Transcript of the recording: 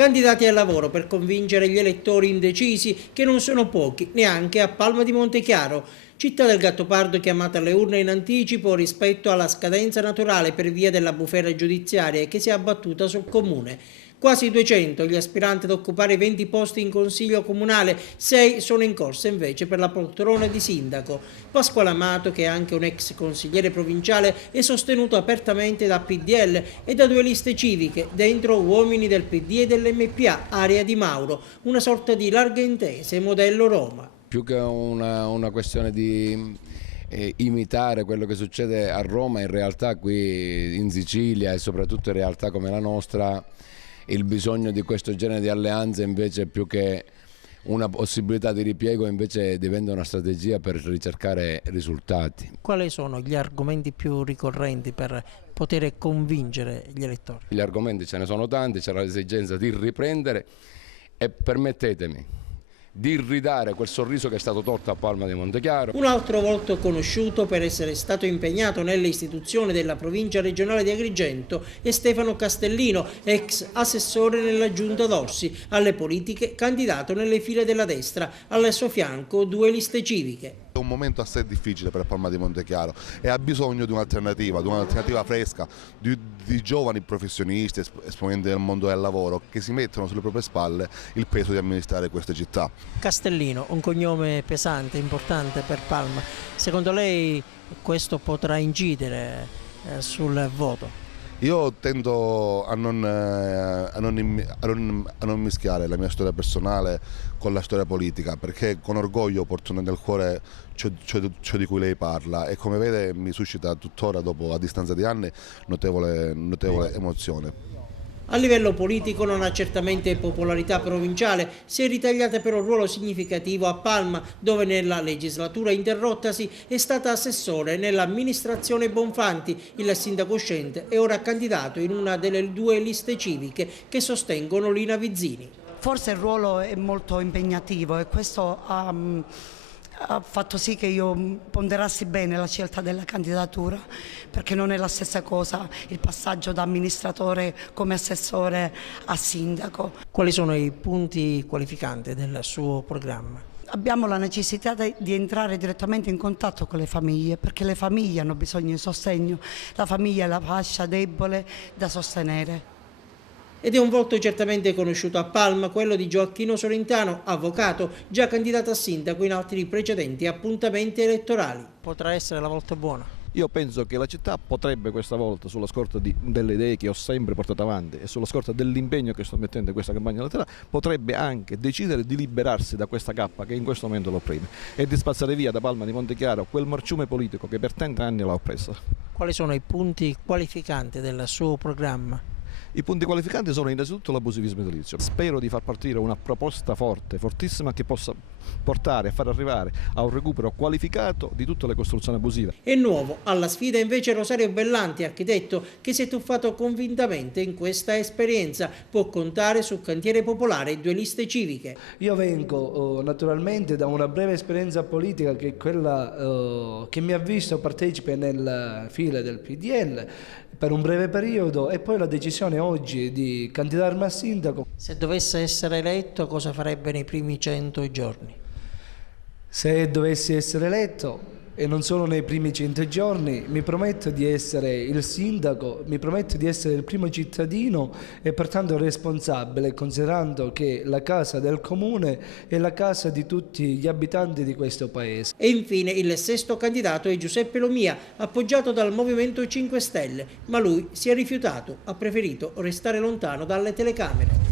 Candidati al lavoro per convincere gli elettori indecisi, che non sono pochi, neanche a Palma di Montechiaro, città del Gattopardo chiamata alle urne in anticipo rispetto alla scadenza naturale per via della bufera giudiziaria che si è abbattuta sul comune. Quasi 200 gli aspiranti ad occupare 20 posti in consiglio comunale, 6 sono in corsa invece per la poltrona di sindaco. Pasquale Amato, che è anche un ex consigliere provinciale, è sostenuto apertamente da PDL e da 2 liste civiche, dentro uomini del PD e dell'MPA, area di Mauro, una sorta di larga intese modello Roma. Più che una questione di imitare quello che succede a Roma, in realtà qui in Sicilia e soprattutto in realtà come la nostra, il bisogno di questo genere di alleanze invece più che una possibilità di ripiego invece diventa una strategia per ricercare risultati. Quali sono gli argomenti più ricorrenti per poter convincere gli elettori? Gli argomenti ce ne sono tanti, c'è l'esigenza di riprendere e permettetemi di ridare quel sorriso che è stato tolto a Palma di Montechiaro. Un altro volto conosciuto per essere stato impegnato nelle istituzioni della provincia regionale di Agrigento è Stefano Castellino, ex assessore nella giunta d'Orsi, alle politiche candidato nelle file della destra, al suo fianco 2 liste civiche. È un momento assai difficile per Palma di Montechiaro e ha bisogno di un'alternativa fresca, di giovani professionisti, esponenti del mondo del lavoro che si mettono sulle proprie spalle il peso di amministrare queste città. Castellino, un cognome pesante, importante per Palma. Secondo lei questo potrà incidere sul voto? Io tendo a non mischiare la mia storia personale con la storia politica, perché con orgoglio porto nel cuore ciò di cui lei parla e come vede mi suscita tuttora, a distanza di anni, notevole emozione. A livello politico non ha certamente popolarità provinciale, si è ritagliata però un ruolo significativo a Palma, dove nella legislatura interrottasi è stata assessore nell'amministrazione Bonfanti. Il sindaco uscente è ora candidato in una delle 2 liste civiche che sostengono Lina Vizzini. Forse il ruolo è molto impegnativo e questo ha fatto sì che io ponderassi bene la scelta della candidatura, perché non è la stessa cosa il passaggio da amministratore come assessore a sindaco. Quali sono i punti qualificanti del suo programma? Abbiamo la necessità di entrare direttamente in contatto con le famiglie, perché le famiglie hanno bisogno di sostegno, la famiglia è la fascia debole da sostenere. Ed è un volto certamente conosciuto a Palma, quello di Gioacchino Sorrentano, avvocato, già candidato a sindaco in altri precedenti appuntamenti elettorali. Potrà essere la volta buona? Io penso che la città potrebbe questa volta, sulla scorta delle idee che ho sempre portato avanti e sulla scorta dell'impegno che sto mettendo in questa campagna elettorale, potrebbe anche decidere di liberarsi da questa cappa che in questo momento lo opprime e di spazzare via da Palma di Montechiaro quel marciume politico che per tanti anni l'ha oppressa. Quali sono i punti qualificanti del suo programma? I punti qualificanti sono innanzitutto l'abusivismo edilizio. Spero di far partire una proposta forte, fortissima, che possa portare a far arrivare a un recupero qualificato di tutte le costruzioni abusive. È nuovo alla sfida invece Rosario Bellanti, architetto, che si è tuffato convintamente in questa esperienza. Può contare su Cantiere Popolare e 2 liste civiche. Io vengo naturalmente da una breve esperienza politica che è quella che mi ha visto partecipe nelle file del PDL per un breve periodo e poi la decisione oggi di candidarmi a sindaco. Se dovesse essere eletto, cosa farebbe nei primi 100 giorni? Se dovessi essere eletto, e non solo nei primi 100 giorni, mi prometto di essere il sindaco, mi prometto di essere il primo cittadino e pertanto responsabile, considerando che la casa del comune è la casa di tutti gli abitanti di questo paese. E infine il 6° candidato è Giuseppe Lomia, appoggiato dal Movimento 5 Stelle, ma lui si è rifiutato, ha preferito restare lontano dalle telecamere.